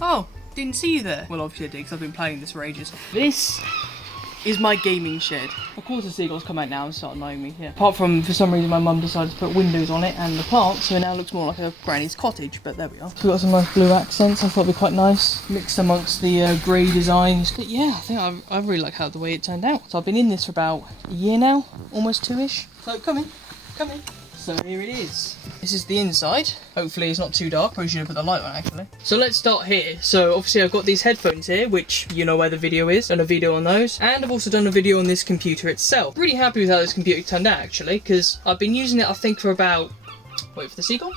Oh, didn't see you there. Well, obviously I did, because I've been playing this for ages. This is my gaming shed. Of course the seagulls come out now and start annoying me, yeah. Apart from, for some reason, my mum decided to put windows on it and the plants, so it now looks more like a granny's cottage, but there we are. So we've got some nice blue accents, I thought it'd be quite nice, mixed amongst the grey designs. But yeah, I think I really like how the way it turned out. So I've been in this for about a year now, almost 2-ish. So come in. So here it is. This is the inside. Hopefully it's not too dark. Probably should have put the light on actually. So let's start here. So obviously I've got these headphones here, which you know where the video is. Done a video on those. And I've also done a video on this computer itself. Really happy with how this computer turned out actually, because I've been using it I think for about... Wait for the seagull?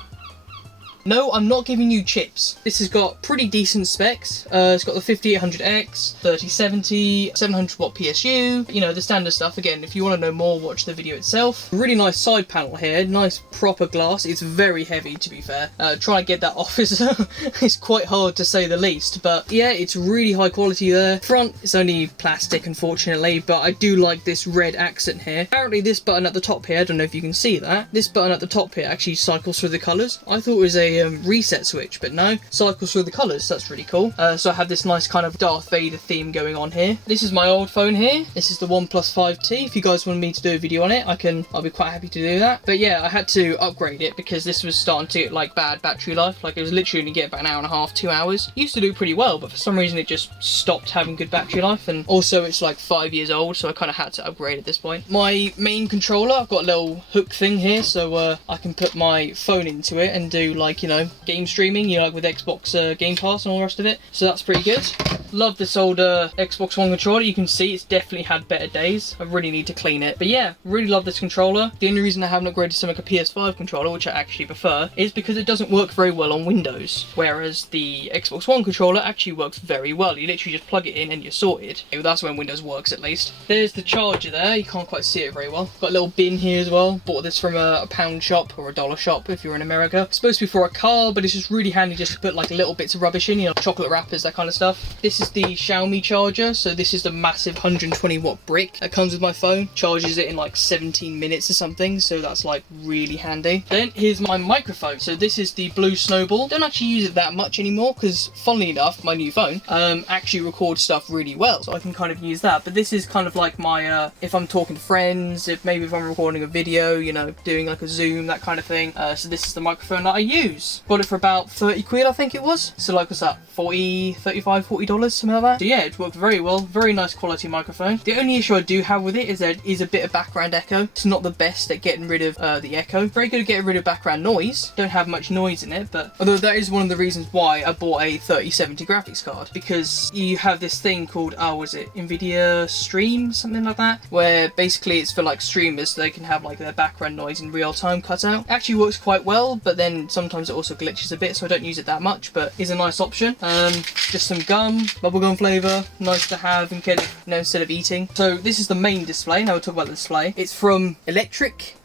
No, I'm not giving you chips. This has got pretty decent specs. It's got the 5800X, 3070, 700 watt PSU, you know, the standard stuff. Again, if you want to know more, watch the video itself. Really nice side panel here, nice proper glass. It's very heavy, to be fair. Try and get that off is quite hard to say the least. But yeah, it's really high quality there. Front is only plastic, unfortunately, but I do like this red accent here. Apparently this button at the top here, I don't know if you can see that, this button at the top here actually cycles through the colours. I thought it was a reset switch, but no, cycles through the colours, so that's really cool. So I have this nice kind of Darth Vader theme going on here. This is my old phone here. This is the OnePlus 5T. If you guys want me to do a video on it, I'll be quite happy to do that. But yeah, I had to upgrade it because this was starting to get like bad battery life. Like it was literally going to get about an hour and a half, 2 hours. Used to do pretty well, but for some reason it just stopped having good battery life. And also it's like 5 years old, so I kind of had to upgrade at this point. My main controller, I've got a little hook thing here, so I can put my phone into it and do like, you know, game streaming, you know, like with Xbox Game Pass and all the rest of it. So that's pretty good. Love this older Xbox One controller. You can see it's definitely had better days. I really need to clean it. But yeah, really love this controller. The only reason I haven't upgraded to like a PS5 controller, which I actually prefer, is because it doesn't work very well on Windows. Whereas the Xbox One controller actually works very well. You literally just plug it in and you're sorted. That's when Windows works at least. There's the charger there. You can't quite see it very well. Got a little bin here as well. Bought this from a pound shop or a dollar shop if you're in America. It's supposed to be for a car, but it's just really handy just to put like little bits of rubbish in, you know, chocolate wrappers, that kind of stuff. This is the Xiaomi charger, so this is the massive 120 watt brick that comes with my phone. Charges it in like 17 minutes or something, so that's like really handy. Then here's my microphone. So this is the Blue Snowball. Don't actually use it that much anymore because funnily enough, my new phone actually records stuff really well, so I can kind of use that. But this is kind of like my if I'm talking to friends, if I'm recording a video, you know, doing like a Zoom, that kind of thing. So this is the microphone that I use. Bought it for about 30 quid, I think it was. So like, what's that, $40, something like that. So yeah, it worked very well. Very nice quality microphone. The only issue I do have with it is there is a bit of background echo. It's not the best at getting rid of the echo. Very good at getting rid of background noise. Don't have much noise in it, but although that is one of the reasons why I bought a 3070 graphics card, because you have this thing called, was it Nvidia Stream, something like that, where basically it's for like streamers, so they can have like their background noise in real time cut out. It actually works quite well, but then sometimes it also glitches a bit, so I don't use it that much, but is a nice option. Just some gum, bubblegum flavour, nice to have and get it, you know, instead of eating. So this is the main display. Now we'll talk about the display. It's from Electric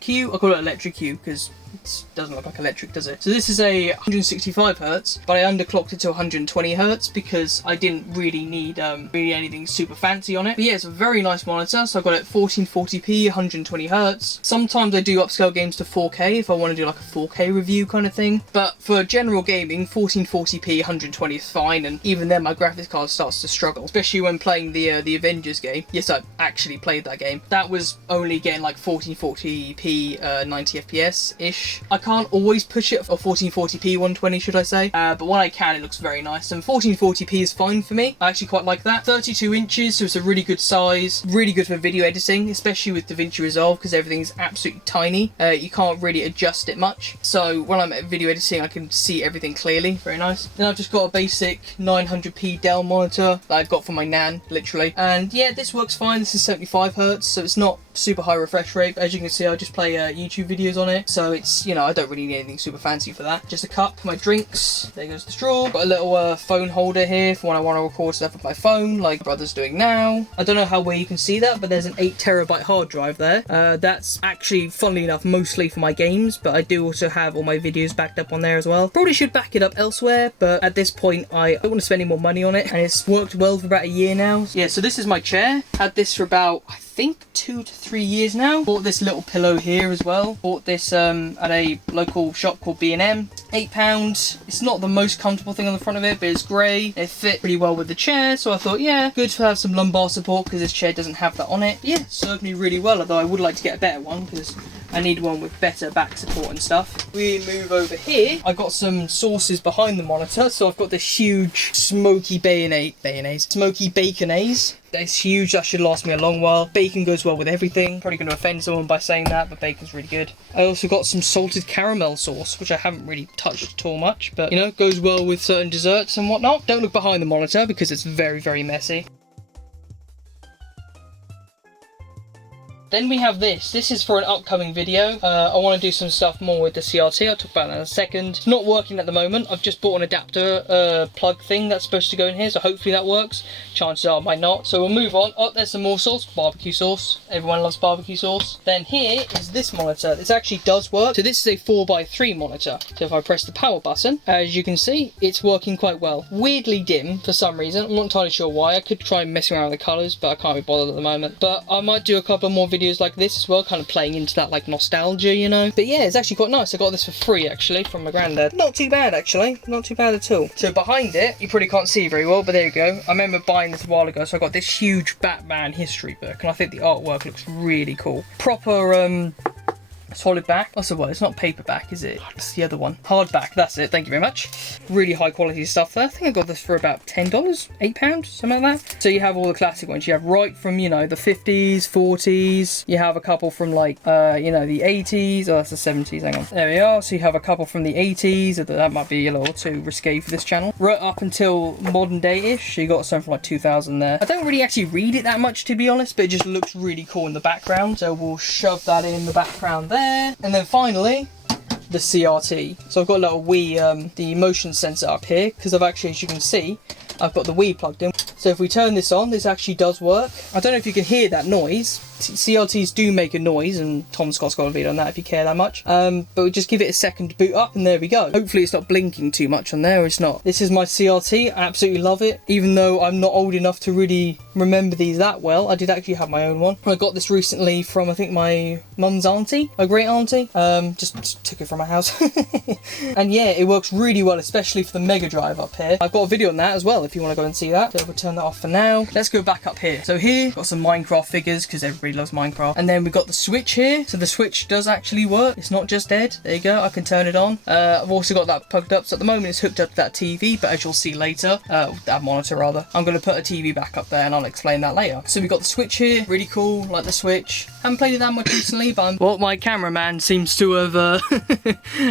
Q. I call it Electric Q because it doesn't look like electric, does it? So this is a 165 Hz, but I underclocked it to 120 Hz because I didn't really need really anything super fancy on it. But yeah, it's a very nice monitor. So I've got it 1440p, 120 Hz. Sometimes I do upscale games to 4K if I want to do like a 4K review kind of thing. But for general gaming, 1440p, 120 is fine. And even then, my graphics card starts to struggle, especially when playing the Avengers game. Yes, I actually played that game. That was only getting like 1440p, 90 FPS ish. I can't always push it, or 1440p 120 should I say, but when I can it looks very nice, and 1440p is fine for me. I actually quite like that. 32 inches, so it's a really good size, really good for video editing, especially with DaVinci Resolve because everything's absolutely tiny. You can't really adjust it much, so when I'm at video editing I can see everything clearly. Very nice. Then I've just got a basic 900p Dell monitor that I got from my nan, literally, and yeah, this works fine. This is 75 Hz, so it's not super high refresh rate. As you can see, I just play YouTube videos on it, so it's, you know, I don't really need anything super fancy for that. Just a cup, my drinks, there goes the straw. Got a little phone holder here for when I want to record stuff with my phone, like brother's doing now. I don't know how well you can see that, but there's an 8TB hard drive there. That's actually, funnily enough, mostly for my games, but I do also have all my videos backed up on there as well. Probably should back it up elsewhere, but at this point I don't want to spend any more money on it, and it's worked well for about a year now. Yeah, so this is my chair. Had this for about, I think 2 to 3 years now. Bought this little pillow here as well. Bought this at a local shop called B&M. £8. It's not the most comfortable thing on the front of it, but it's grey. It fit pretty well with the chair, so I thought, yeah, good to have some lumbar support because this chair doesn't have that on it. But yeah, served me really well, although I would like to get a better one because I need one with better back support and stuff. We move over here. I got some sauces behind the monitor, so I've got this huge smoky smoky baconaise. It's huge, that should last me a long while. Bacon goes well with everything. Probably going to offend someone by saying that, but bacon's really good. I also got some salted caramel sauce, which I haven't really touched at all much, but you know, goes well with certain desserts and whatnot. Don't look behind the monitor because it's very, very messy. Then we have this. This is for an upcoming video. I want to do some stuff more with the CRT. I'll talk about that in a second. It's not working at the moment. I've just bought an adapter plug thing that's supposed to go in here, so hopefully that works. Chances are it might not. So we'll move on. Oh, there's some more sauce. Barbecue sauce. Everyone loves barbecue sauce. Then here is this monitor. This actually does work. So this is a 4x3 monitor. So if I press the power button, as you can see, it's working quite well. Weirdly dim for some reason. I'm not entirely sure why. I could try messing around with the colours, but I can't be bothered at the moment. But I might do a couple more videos like this as well, kind of playing into that like nostalgia, you know. But yeah, it's actually quite nice. I got this for free actually from my granddad. Not too bad actually, not too bad at all. So behind it, you probably can't see very well, but there you go. I remember buying this a while ago, so I got this huge Batman history book, and I think the artwork looks really cool. Proper solid back. What's the word? It's not paperback, is it? It's the other one. Hardback, that's it. Thank you very much. Really high quality stuff there. I think I got this for about $10, £8, something like that. So you have all the classic ones. You have right from, you know, the 50s, 40s. You have a couple from like, you know, the 80s. Oh, that's the 70s. Hang on. There we are. So you have a couple from the 80s. That might be a little too risque for this channel. Right up until modern day-ish. You got some from like 2000 there. I don't really actually read it that much, to be honest, but it just looks really cool in the background. So we'll shove that in the background there. And then finally, the CRT. So I've got a little Wii, the motion sensor up here, because I've actually, as you can see, I've got the Wii plugged in. So if we turn this on, this actually does work. I don't know if you can hear that noise. CRTs do make a noise, and Tom Scott's got a video on that if you care that much. But we just give it a second to boot up, and there we go. Hopefully it's not blinking too much on there, it's not. This is my CRT, I absolutely love it. Even though I'm not old enough to really remember these that well, I did actually have my own one. I got this recently from, I think, my mum's auntie, my great auntie. Just took it from my house. And yeah, it works really well, especially for the Mega Drive up here. I've got a video on that as well if you want to go and see that. So we'll turn that off for now. Let's go back up here. So here, got some Minecraft figures, because everybody loves Minecraft. And then we've got the Switch here. So the Switch does actually work. It's not just dead. There you go. I can turn it on. I've also got that plugged up. So at the moment it's hooked up to that TV, but as you'll see later, that monitor rather, I'm going to put a TV back up there and I'll explain that later. So we've got the Switch here. Really cool. Like the Switch. Haven't played it that much recently, but well, my cameraman seems to have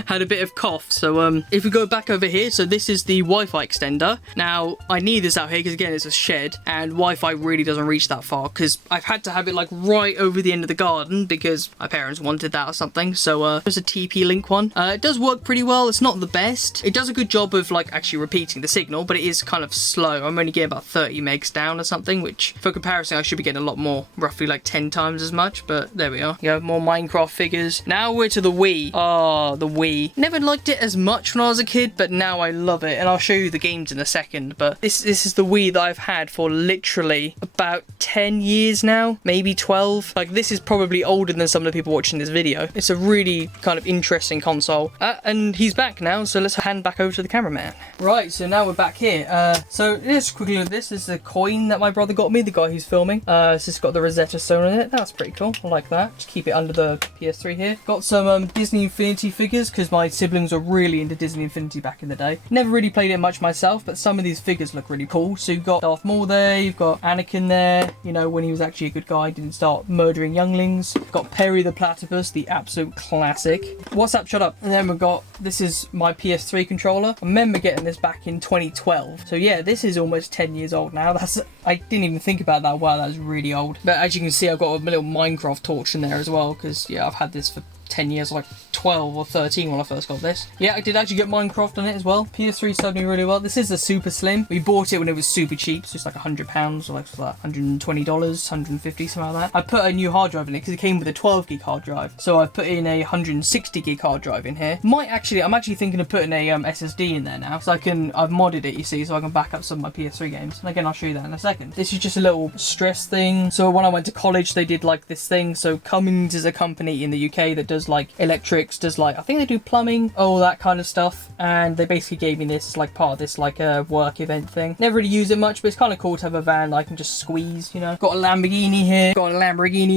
had a bit of cough. So if we go back over here, so this is the Wi-Fi extender. Now I need this out here because again it's a shed and Wi-Fi really doesn't reach that far, because I've had to have it like right over the end of the garden because my parents wanted that or something. So there's a TP-Link one. It does work pretty well. It's not the best. It does a good job of like actually repeating the signal, but it is kind of slow. I'm only getting about 30 megs down or something, which for comparison I should be getting a lot more, roughly like 10 times as much, but there we are. You have more Minecraft figures. Now we're to the Wii. Oh, the Wii. Never liked it as much when I was a kid, but now I love it, and I'll show you the games in a second. But this is the Wii that I've had for literally about 10 years now, maybe 12. Like, this is probably older than some of the people watching this video. It's a really kind of interesting console. And he's back now, so let's hand back over to the cameraman. Right, so now we're back here. So just quickly with this is the coin that my brother got me, the guy who's filming. It's just got the Rosetta Stone in it. That's pretty cool. I like that. Just keep it under the PS3 here. Got some Disney Infinity figures, because my siblings were really into Disney Infinity back in the day. Never really played it much myself, but some of these figures look really cool. So you've got Darth Maul there, you've got Anakin there, you know, when he was actually a good guy, didn't start murdering younglings. Got Perry the Platypus, the absolute classic. WhatsApp, shut up. And then we've got, this is my PS3 controller. I remember getting this back in 2012. So yeah, this is almost 10 years old now. I didn't even think about that. Wow, that was really old. But as you can see, I've got a little Minecraft torch in there as well, because yeah, I've had this for 10 years, like 12 or 13 when I first got this. Yeah, I did actually get Minecraft on it as well. PS3 served me really well. This is a super slim. We bought it when it was super cheap, so it's like £100 or like $120, $150, something like that. I put a new hard drive in it because it came with a 12 gig hard drive. So I put in a 160 gig hard drive in here. I'm actually thinking of putting a SSD in there now, so I've modded it, you see, so I can back up some of my PS3 games. And again, I'll show you that in a second. This is just a little stress thing. So when I went to college, they did like this thing. So Cummins is a company in the UK that does like electrics, does like, I think they do plumbing, all that kind of stuff. And they basically gave me this as like part of this like a work event thing. Never really use it much, but it's kind of cool to have a van that I can just squeeze, you know. Got a Lamborghini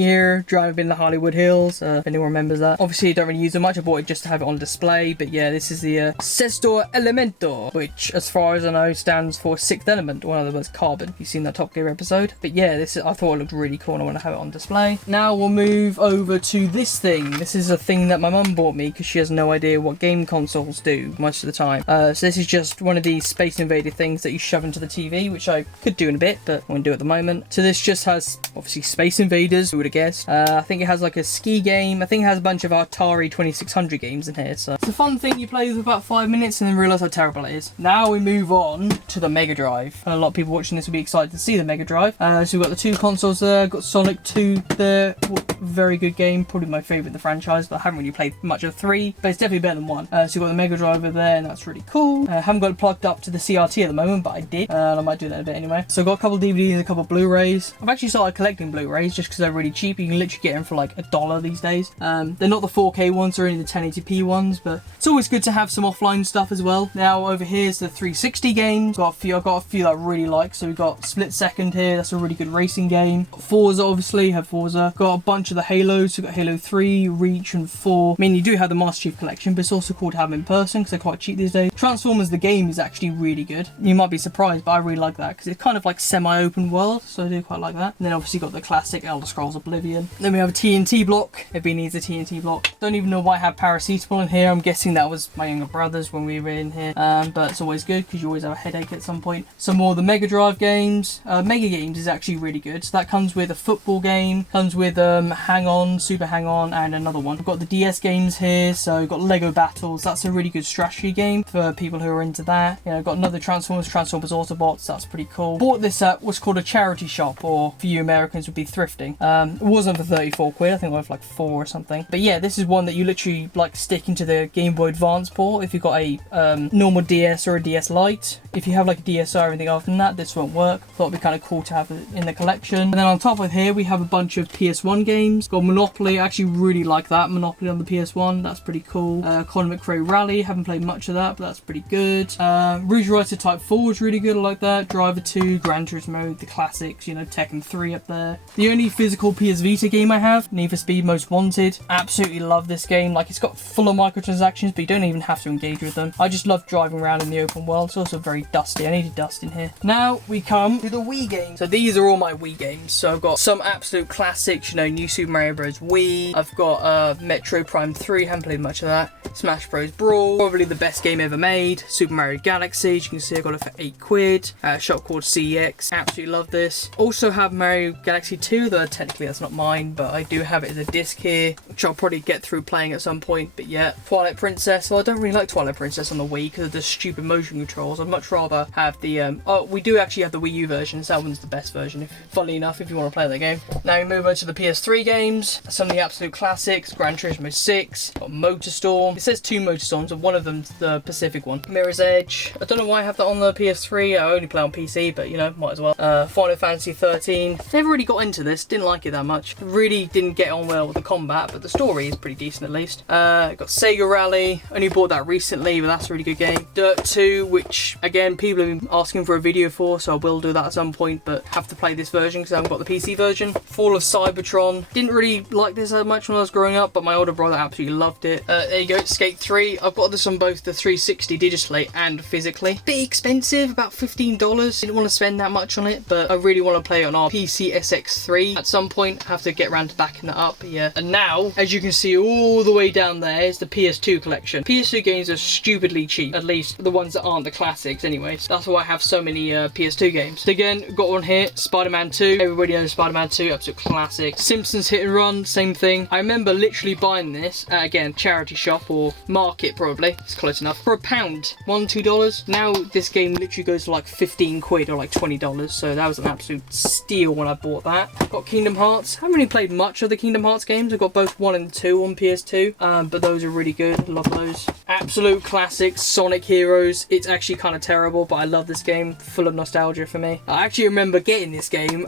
here, driving in the Hollywood Hills, if anyone remembers that. Obviously, I don't really use it much. I bought it just to have it on display, but yeah, this is the Sesto Elemento, which as far as I know stands for sixth element, one of them was carbon. You've seen that Top Gear episode. But yeah, I thought it looked really cool and I want to have it on display. Now we'll move over to this thing. This is a thing that my mum bought me because she has no idea what game consoles do most of the time. So this is just one of these Space Invader things that you shove into the TV, which I could do in a bit, but I won't do at the moment. So this just has obviously Space Invaders, who would have guessed. I think it has like a ski game. I think it has a bunch of Atari 2600 games in here. So it's a fun thing you play with about 5 minutes and then realise how terrible it is. Now we move on to the Mega Drive. A lot of people watching this will be excited to see the Mega Drive. So we've got the two consoles there. Got Sonic 2 there. Very good game. Probably my favourite in the franchise, but I haven't really played much of 3. But it's definitely better than 1. So we've got the Mega Drive over there, and that's really cool. I haven't got it plugged up to the CRT at the moment, but I did. And I might do that in a bit anyway. So I've got a couple of DVDs and a couple of Blu-rays. I've actually started collecting Blu-rays just because they're really cheap. You can literally get them for like $1 these days. They're not the 4K ones or any of the 1080p ones, but it's always good to have some offline stuff as well. Now over here's the 360 games. I've got a few that I really like. So we've got Split Second here. That's a really good racing game. Forza, obviously, have Forza. Got a bunch of the Halos. We've got Halo 3, Reach, and 4. I mean, you do have the Master Chief Collection, but it's also cool to have them in person because they're quite cheap these days. Transformers, the game, is actually really good. You might be surprised, but I really like that because it's kind of like semi-open world, so I do quite like that. And then obviously got the classic Elder Scrolls Oblivion. Then we have a TNT block. Everybody needs a TNT block. Don't even know why I have Paracetamol in here. I'm guessing that was my younger brothers when we were in here. But it's always good because you always have a headache at some point. Some more of the Mega Drive games. Mega Games is actually really good. So that comes with a football game, comes with Hang On, Super Hang On, and another one. We've got the DS games here. So we've got Lego Battles. That's a really good strategy game for people who are into that. You know, got another Transformers Autobots. That's pretty cool. Bought this at what's called a charity shop, or for you Americans would be thrifting. It wasn't for 34 quid. I think it was like 4 or something. But yeah, this is one that you literally like stick into the Game Boy Advance port if you've got a normal DS or a DS Lite. If you have like a DSi or anything other than that, this won't work. Thought it'd be kind of cool to have it in the collection. And then on top of here, we have a bunch of PS1 games. Got Monopoly. I actually really like that. Monopoly on the PS1. That's pretty cool. Colin McRae Rally. Haven't played much of that, but that's pretty good. Rouge Rider Type 4 is really good. I like that. Driver 2, Gran Turismo, the classics, you know, Tekken 3 up there. The only physical PS Vita game I have, Need for Speed Most Wanted. Absolutely love this game. Like, it's got full of microtransactions, but you don't even have to engage with them. I just love driving around in the open world. It's also very dusty. I need a dust in here. Now we come to the Wii games. So these are all my Wii games. So I've got some absolute classics, you know, New Super Mario Bros. Wii. I've got Metro Prime 3, haven't played much of that. Smash Bros. Brawl, probably the best game ever made. Super Mario Galaxy, as you can see I got it for 8 quid. Shop called CEX, absolutely love this. Also have Mario Galaxy 2, though technically that's not mine, but I do have it as a disc here, which I'll probably get through playing at some point. But yeah, Twilight Princess. Well, I don't really like Twilight Princess on the Wii because of the stupid motion controls. I'd much rather have the oh, we do actually have the Wii U version, so that one's the best version, funnily enough, if you want to play that game. Now we move over to the PS3 games. Some of the absolute classics: Gran Turismo 6, got MotorStorm. It says 2 MotorStorms, and one of them's the Pacific one. Mirror's Edge. I don't know why I have that on the PS3. I only play on PC, but you know, might as well. Final Fantasy 13. Never really got into this. Didn't like it that much. Really didn't get on well with the combat, but the story is pretty decent at least. Got Sega Rally. Only bought that recently, but that's a really good game. Dirt 2, which again people have been asking for a video for, so I will do that at some point, but have to play this version because I haven't got the PC version. Fall of Cybertron. Didn't really like this that much when I was growing up, but my older brother absolutely loved it. There you go, Skate 3. I've got this on both the 360 digitally and physically. Bit expensive, about $15. Didn't want to spend that much on it, but I really want to play it on our PC SX3 at some point. Have to get around to backing that up, but yeah. And now, as you can see all the way down there, is the Ps2 collection. Ps2 games are stupidly cheap, at least the ones that aren't the classics anyways. That's why I have so many Ps2 games. So again, got one here, Spider-Man 2. Everybody knows Spider-Man 2, absolute classic. Simpsons Hit and Run, same thing. I remember literally literally buying this at, again, charity shop or market probably, it's close enough, for £1, $1, $2. Now this game literally goes for like 15 quid or like $20, so that was an absolute steal when I bought that. Got Kingdom Hearts. Haven't really played much of the Kingdom Hearts games. I've got both 1 and 2 on PS2, but those are really good. Love those. Absolute classics, Sonic Heroes. It's actually kind of terrible, but I love this game. Full of nostalgia for me. I actually remember getting this game,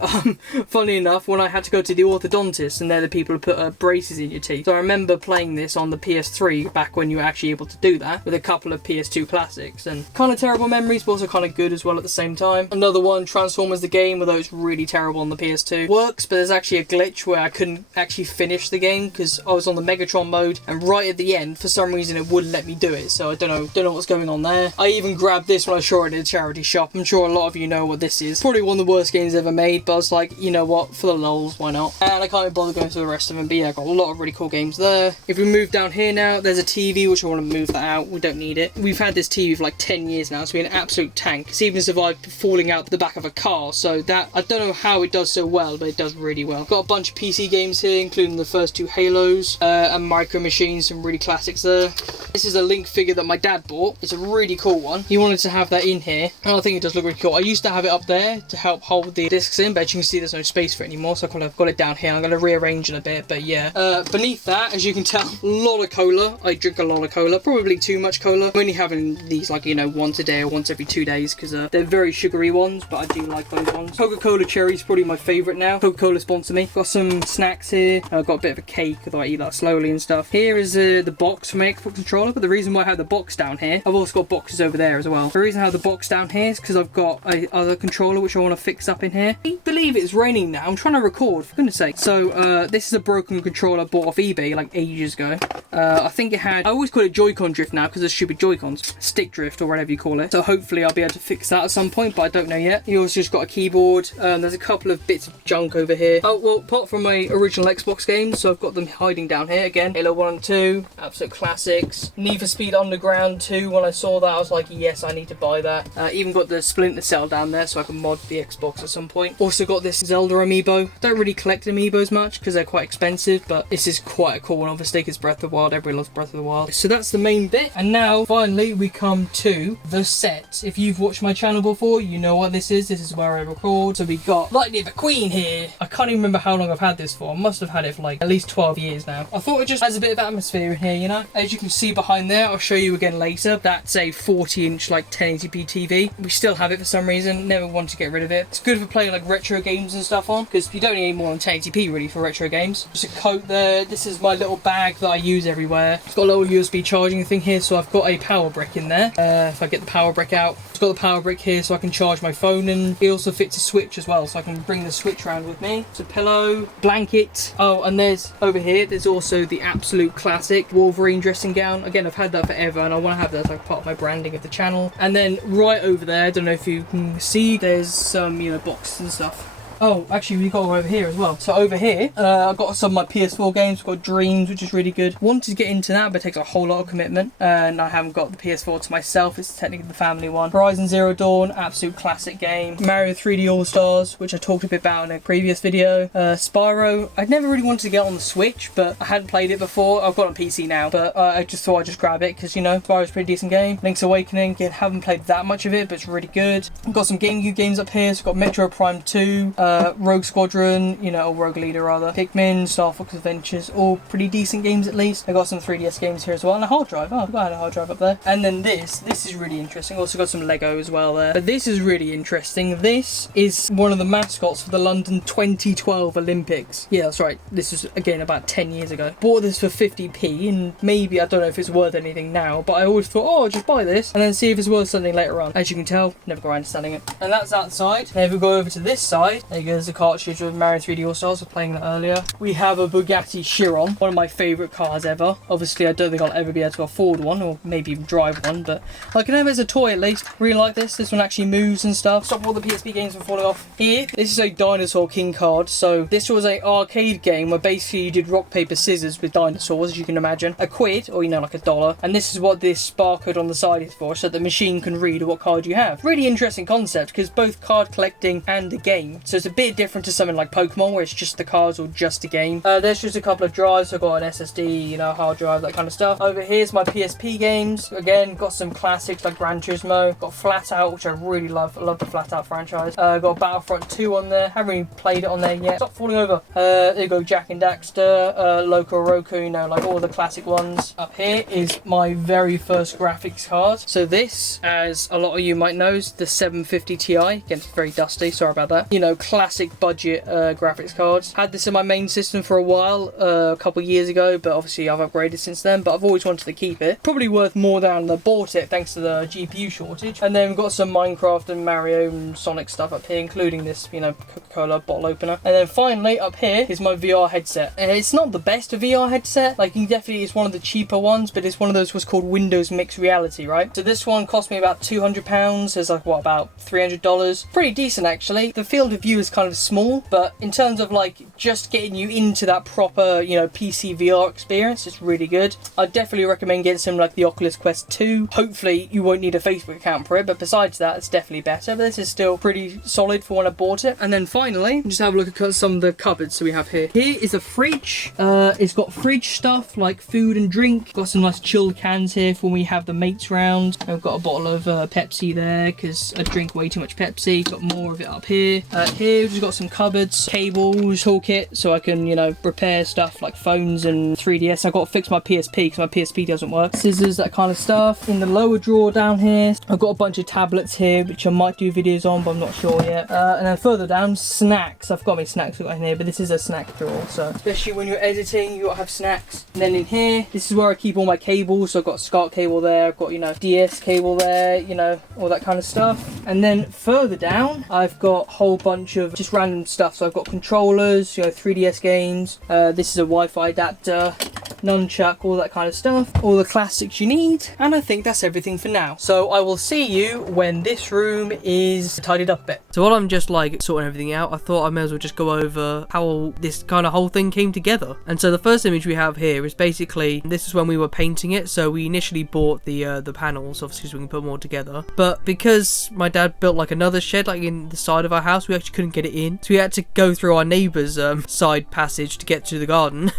funnily enough, when I had to go to the orthodontist, and they're the people who put braces in your teeth. So I remember playing this on the PS3 back when you were actually able to do that, with a couple of PS2 classics, and kind of terrible memories, but also kind of good as well at the same time. Another one, Transformers the game, although it's really terrible on the PS2. Works, but there's actually a glitch where I couldn't actually finish the game because I was on the Megatron mode, and right at the end, for some reason, it wouldn't let me do it. So I don't know what's going on there. I even grabbed this when I saw it in a charity shop. I'm sure a lot of you know what this is. Probably one of the worst games ever made, but I was like, you know what, for the lols, why not? And I can't even bother going through the rest of them, but yeah, I got a lot of really cool games there. If we move down here now, there's a TV, which I want to move that out. We don't need it. We've had this TV for like 10 years now. It's been an absolute tank. It's even survived falling out the back of a car, so that, I don't know how it does so well, but it does really well. Got a bunch of PC games here, including the first 2 Halos, and Micro Machines, some really classics there. This is a Link figure that my dad bought. It's a really cool one. He wanted to have that in here, and I think it does look really cool. I used to have it up there to help hold the discs in, but as you can see, there's no space for it anymore, so I kind of got it down here. I'm going to rearrange it a bit, but yeah. Beneath that, as you can tell, a lot of cola. I drink a lot of cola, probably too much cola. I'm only having these like, you know, once a day or once every 2 days, because they're very sugary ones, but I do like those ones. Coca-Cola Cherry is probably my favourite now. Coca-Cola sponsor me. Got some snacks here. I've got a bit of a cake, although I eat that slowly and stuff. Here is the box for my Xbox controller, but the reason why I have the box down here, I've also got boxes over there as well. The reason I have the box down here is because I've got a other controller which I want to fix up in here. I believe it's raining now. I'm trying to record, for goodness sake. So this is a broken controller I bought off eBay like ages ago. I think it had, I always call it Joy-Con drift now because of stupid Joy-Cons. Stick drift or whatever you call it. So hopefully I'll be able to fix that at some point, but I don't know yet. You also just got a keyboard. There's a couple of bits of junk over here. Oh, well, apart from my original Xbox games, so I've got them hiding down here again. Halo 1 and 2, absolute classics. Need for Speed Underground 2, when I saw that I was like, yes, I need to buy that. Even got the Splinter Cell down there so I can mod the Xbox at some point. Also got this Zelda Amiibo. Don't really collect Amiibos much because they're quite expensive, but this is quite a cool one. Obviously because Breath of the Wild, everybody loves Breath of the Wild. So that's the main bit, and now finally we come to the set. If you've watched my channel before, you know what this is. This is where I record. So we got Lightning McQueen here. I can't even remember how long I've had this for. I must have had it for like at least 12 years now. I thought it just has a bit of atmosphere in here, you know. As you can see behind there, I'll show you again later, that's a 40-inch like 1080p TV. We still have it for some reason, never want to get rid of it. It's good for playing like retro games and stuff on, because you don't need more than 1080p really for retro games. Just a coat there. This is my little bag that I use everywhere. It's got a little USB charging thing here, so I've got a power brick in there. If I get the power brick out, it's got the power brick here so I can charge my phone, and it also fits a switch as well, so I can bring the switch around with me. It's a pillow, blanket. Oh, and there's over here, there's also the absolute classic Wolverine dressing gown. Again, I've had that forever, and I want to have that as like part of my branding of the channel. And then right over there, I don't know if you can see, there's some, you know, boxes and stuff. Oh, actually, we got over here as well. So over here, I've got some of my PS4 games. I've got Dreams, which is really good. Wanted to get into that, but it takes a whole lot of commitment. And I haven't got the PS4 to myself. It's technically the family one. Horizon Zero Dawn, absolute classic game. Mario 3D All-Stars, which I talked a bit about in a previous video. Spyro, I'd never really wanted to get on the Switch, but I hadn't played it before. I've got it on PC now, but I just thought I'd just grab it, because, you know, Spyro's a pretty decent game. Link's Awakening, again, haven't played that much of it, but it's really good. I've got some GameCube games up here. So I've got Metro Prime 2, Rogue Squadron, you know, or Rogue Leader rather, Pikmin, Star Fox Adventures, all pretty decent games at least. I got some 3DS games here as well, and a hard drive. Oh, I had a hard drive up there. And then this is really interesting. Also got some Lego as well there. But this is really interesting. This is one of the mascots for the London 2012 Olympics. Yeah, that's right. This was, again, about 10 years ago. Bought this for 50p, and maybe, I don't know if it's worth anything now, but I always thought, oh, I'll just buy this, and then see if it's worth something later on. As you can tell, never got around to selling it. And that's that side. Now if we go over to this side, there goes the cartridge with Mario 3D All-Stars. I was playing that earlier. We have a Bugatti Chiron, one of my favourite cars ever. Obviously, I don't think I'll ever be able to afford one, or maybe even drive one, but I can have it as a toy at least. Really like this. This one actually moves and stuff. Stop all the Psp games from falling off. Here, this is a Dinosaur King card. So this was a arcade game where basically you did rock, paper, scissors with dinosaurs, as you can imagine. £1, or you know, like $1. And this is what this barcode on the side is for, so the machine can read what card you have. Really interesting concept, because both card collecting and the game. So it's a bit different to something like Pokemon where it's just the cards or just a game. There's just a couple of drives. I've got an SSD, you know, hard drive, that kind of stuff. Over here's my Psp Games. Again, got some classics like Gran Turismo. Got Flat Out, which I really love. I love the Flat Out franchise. Got Battlefront 2 on there. Haven't really played it on there yet. Stop falling over. There you go, Jack and Daxter, Loco Roku, you know, like all the classic ones. Up here is my very first graphics card. So this, as a lot of you might know, is the 750 Ti. Again, it's very dusty, sorry about that. You know, classic budget graphics cards. Had this in my main system for a while, a couple years ago, but obviously I've upgraded since then, but I've always wanted to keep it. Probably worth more than I bought it thanks to the GPU shortage. And then we've got some Minecraft and Mario and Sonic stuff up here, including this, you know, Coca-Cola bottle opener. And then finally up here is my VR headset. It's not the best VR headset, like definitely it's one of the cheaper ones, but it's one of those what's called Windows Mixed Reality, right? So this one cost me about £200. It's like, what, about $300? Pretty decent actually. The field of view is kind of small, but in terms of like just getting you into that proper, you know, PC VR experience, it's really good. I'd definitely recommend getting something like the Oculus Quest 2. Hopefully you won't need a Facebook account for it, but besides that, it's definitely better. But this is still pretty solid for when I bought it. And then finally, just have a look at some of the cupboards that we have here. Here is a fridge. It's got fridge stuff like food and drink. Got some nice chilled cans here for when we have the mates round. I've got a bottle of Pepsi there because I drink way too much Pepsi. Got more of it up here. Here we've just got some cupboards, cables, toolkit, so I can, you know, repair stuff like phones and 3DS. I've got to fix my PSP because my PSP doesn't work. Scissors, that kind of stuff. In the lower drawer down here, I've got a bunch of tablets here, which I might do videos on, but I'm not sure yet. And then further down, snacks. I've got my snacks in here, but this is a snack drawer, so especially when you're editing, you gotta have snacks. And then in here, this is where I keep all my cables. So I've got a SCART cable there, I've got, you know, DS cable there, you know, all that kind of stuff. And then further down, I've got a whole bunch of just random stuff. So I've got controllers, you know, 3DS games. This is a Wi-Fi adapter, nunchuck, all that kind of stuff, all the classics you need. And I think that's everything for now, so I will see you when this room is tidied up a bit. So while I'm just like sorting everything out, I thought I may as well just go over how this kind of whole thing came together. And so the first image we have here is basically, this is when we were painting it. So we initially bought the panels, obviously, so we can put more together, but because my dad built like another shed like in the side of our house, we actually couldn't get it in, so we had to go through our neighbour's side passage to get to the garden.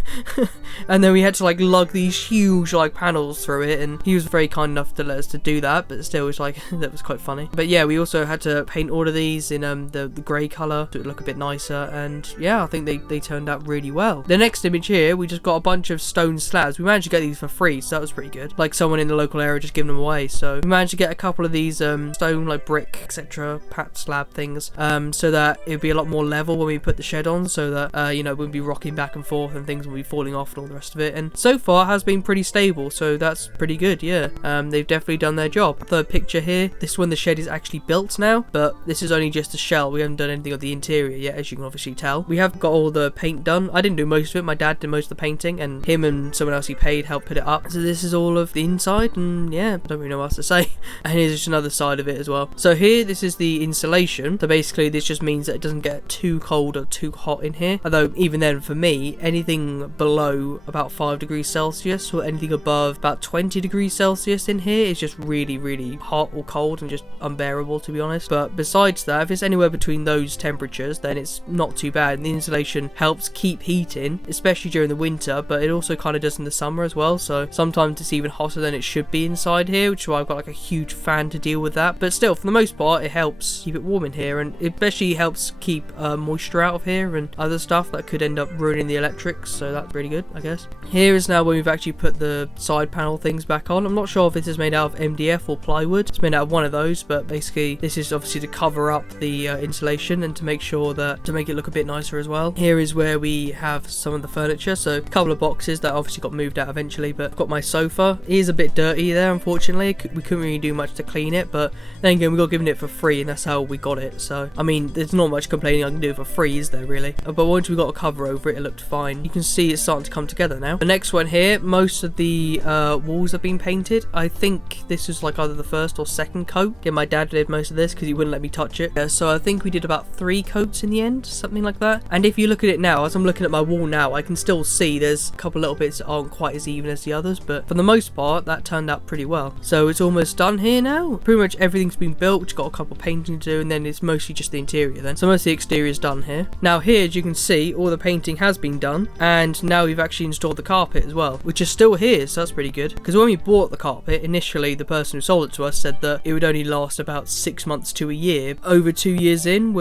And then we had to like lug these huge like panels through it, and he was very kind enough to let us to do that, but still it's like that was quite funny. But yeah, we also had to paint all of these in the grey colour to look a bit nicer, and yeah, I think they turned out really well. The next image here, we just got a bunch of stone slabs. We managed to get these for free, so that was pretty good. Like someone in the local area just giving them away, so we managed to get a couple of these stone like brick etc pat slab things, so that it'd be a lot more level when we put the shed on, so that you know, we wouldn't be rocking back and forth and things will be falling off and all the rest of it. And so far has been pretty stable, so that's pretty good. Yeah, they've definitely done their job. Third picture here, this is when the shed is actually built now, but this is only just a shell. We haven't done anything of the interior yet, as you can obviously tell. We have got all the paint done. I didn't do most of it, my dad did most of the painting, and him and someone else he paid helped put it up. So this is all of the inside, and yeah, I don't really know what else to say. And here's just another side of it as well. So here, this is the insulation. So basically this just means that it doesn't get too cold or too hot in here, although even then for me, anything below about 5 degrees Celsius or anything above about 20 degrees Celsius in here is just really hot or cold and just unbearable, to be honest. But besides that, if it's anywhere between those temperatures, then it's not too bad, and the insulation helps keep heat in, especially during the winter, but it also kind of does in the summer as well. So sometimes it's even hotter than it should be inside here, which is why I've got like a huge fan to deal with that. But still, for the most part, it helps keep it warm in here, and it especially helps keep moisture out of here and other stuff that could end up ruining the electrics, so that's really good, I guess. Here is now when we've actually put the side panel things back on. I'm not sure if this is made out of MDF or plywood. It's made out of one of those, but basically this is obviously to cover up the insulation and to make sure that, to make it look a bit nicer as well. Here is where we have some of the furniture, so a couple of boxes that obviously got moved out eventually, but I've got my sofa. It is a bit dirty there, unfortunately. We couldn't really do much to clean it, but then again, we got given it for free, and that's how we got it. So I mean, there's not much complaining I can do for free, is there really? But once we got a cover over it, it looked fine. You can see it's starting to come together now. now. The next one here, most of the walls have been painted. I think this was like either the first or second coat. Yeah, my dad did most of this because he wouldn't let me touch it. So I think we did about 3 coats in the end, something like that. And if you look at it now, as I'm looking at my wall now, I can still see there's a couple little bits that aren't quite as even as the others, but for the most part, that turned out pretty well. So it's almost done here now. Pretty much everything's been built. We've got a couple painting to do, and then it's mostly just the interior then. So most of the exterior is done here. Now here, as you can see, all the painting has been done, and now we've actually installed the carpet as well, which is still here, so that's pretty good. Because when we bought the carpet, initially the person who sold it to us said that it would only last about 6 months to a year. Over 2 years in,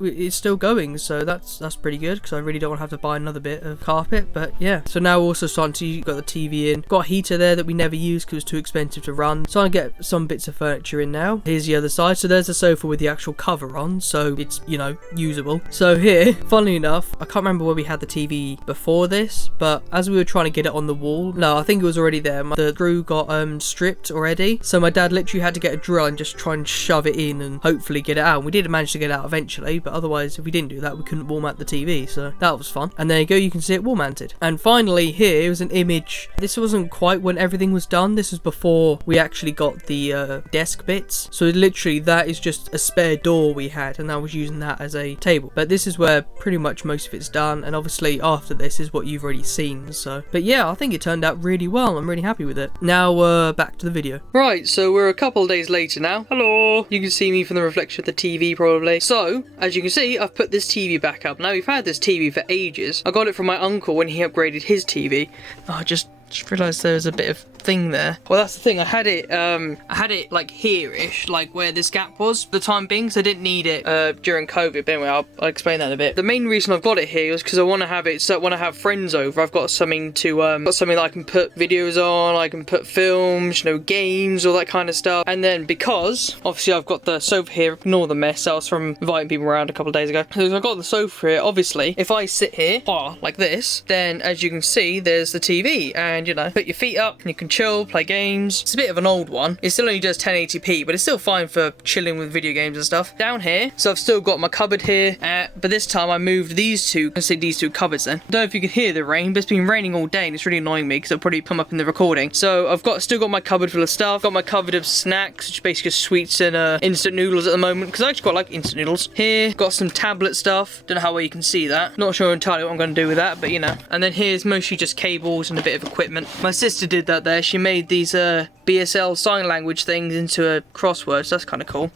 it's still going, so that's pretty good, because I really don't want to have to buy another bit of carpet. But yeah, so now we're also starting to got the TV in, got a heater there that we never used because it was too expensive to run, so I get some bits of furniture in now. Here's the other side, so there's a sofa with the actual cover on, so it's, you know, usable. So here, funnily enough, I can't remember where we had the TV before this, but as we were trying to get it on the wall, no, I think it was already there. The screw got stripped already, so my dad literally had to get a drill and just try and shove it in and hopefully get it out. We did manage to get it out eventually, but otherwise if we didn't do that, we couldn't wall mount the TV, so that was fun. And there you go, you can see it wall mounted. And finally here was an image. This wasn't quite when everything was done, this was before we actually got the desk bits, so literally that is just a spare door we had, and I was using that as a table. But this is where pretty much most of it's done, and obviously after this is what you've already seen. So, but yeah, I think it turned out really well. I'm really happy with it. Now back to the video. Right, so we're a couple of days later now. Hello, you can see me from the reflection of the TV probably. So as you can see, I've put this TV back up. Now we've had this TV for ages. I got it from my uncle when he upgraded his TV. Oh, I just realised there was a bit of thing there. Well, that's the thing, I had it like here-ish, like where this gap was for the time being, because I didn't need it during COVID. But anyway, I'll explain that in a bit. The main reason I've got it here is because I want to have it so when I have friends over, I've got something to got something that I can put videos on, I can put films, you know, games, all that kind of stuff. And then because obviously I've got the sofa here, ignore the mess, I was from inviting people around a couple of days ago. So I've got the sofa here. Obviously if I sit here like this, then as you can see there's the TV, and you know, put your feet up and you can chill, play games. It's a bit of an old one. It still only does 1080p, but it's still fine for chilling with video games and stuff. Down here, so I've still got my cupboard here, but this time I moved these two, let's say these two cupboards then. I don't know if you can hear the rain, but it's been raining all day and it's really annoying me because it'll probably come up in the recording. So I've still got my cupboard full of stuff. Got my cupboard of snacks, which is basically sweets and instant noodles at the moment, because I actually quite like instant noodles. Here, got some tablet stuff. Don't know how well you can see that. Not sure entirely what I'm going to do with that, but you know. And then here's mostly just cables and a bit of equipment. My sister did that there. She made these BSL sign language things into a crossword, so that's kind of cool.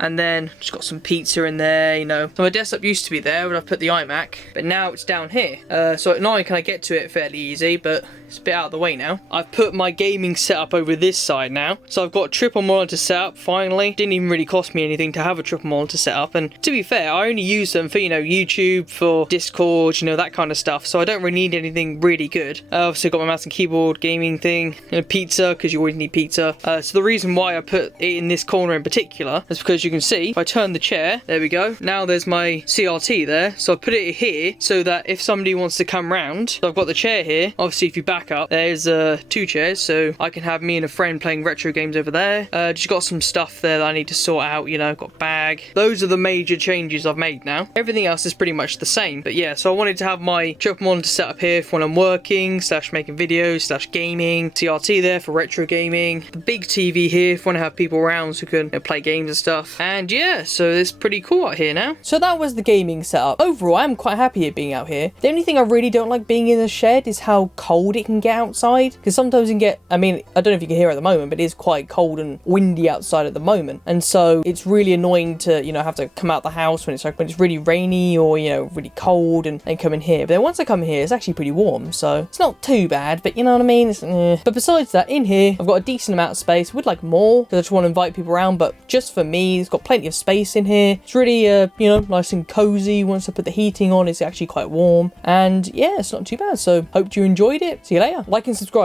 And then just got some pizza in there, you know. So my desktop used to be there when I put the iMac, but now it's down here. So now I can get to it fairly easy, but it's a bit out of the way now. I've put my gaming setup over this side now. So I've got a triple monitor setup, finally. Didn't even really cost me anything to have a triple monitor setup. And to be fair, I only use them for, you know, YouTube, for Discord, you know, that kind of stuff. So I don't really need anything really good. I've also got my mouse and keyboard gaming thing, you know, pizza, because you always need pizza. So the reason why I put it in this corner in particular is because you can see, if I turn the chair, there we go. Now there's my CRT there. So I put it here so that if somebody wants to come round, so I've got the chair here. Obviously, if you back up, there's 2 chairs, so I can have me and a friend playing retro games over there. Just got some stuff there that I need to sort out, you know, got a bag. Those are the major changes I've made now. Everything else is pretty much the same, but yeah, so I wanted to have my triple monitor set up here for when I'm working, / making videos, / gaming. CRT there for retro gaming. The big TV here for when I have people around who can, you know, play games and stuff. And yeah, so it's pretty cool out here now. So that was the gaming setup. Overall, I'm quite happy at being out here. The only thing I really don't like being in the shed is how cold it can get outside, because sometimes you can get, I mean, I don't know if you can hear at the moment, but it is quite cold and windy outside at the moment, and so it's really annoying to, you know, have to come out the house when it's really rainy or, you know, really cold and come in here. But then once I come in here, it's actually pretty warm, so it's not too bad, but you know what I mean? But besides that, in here I've got a decent amount of space. Would like more, because I just want to invite people around, but just for me, it's got plenty of space in here. It's really you know, nice and cozy. Once I put the heating on, it's actually quite warm, and yeah, it's not too bad. So hope you enjoyed it. See you later. Like and subscribe.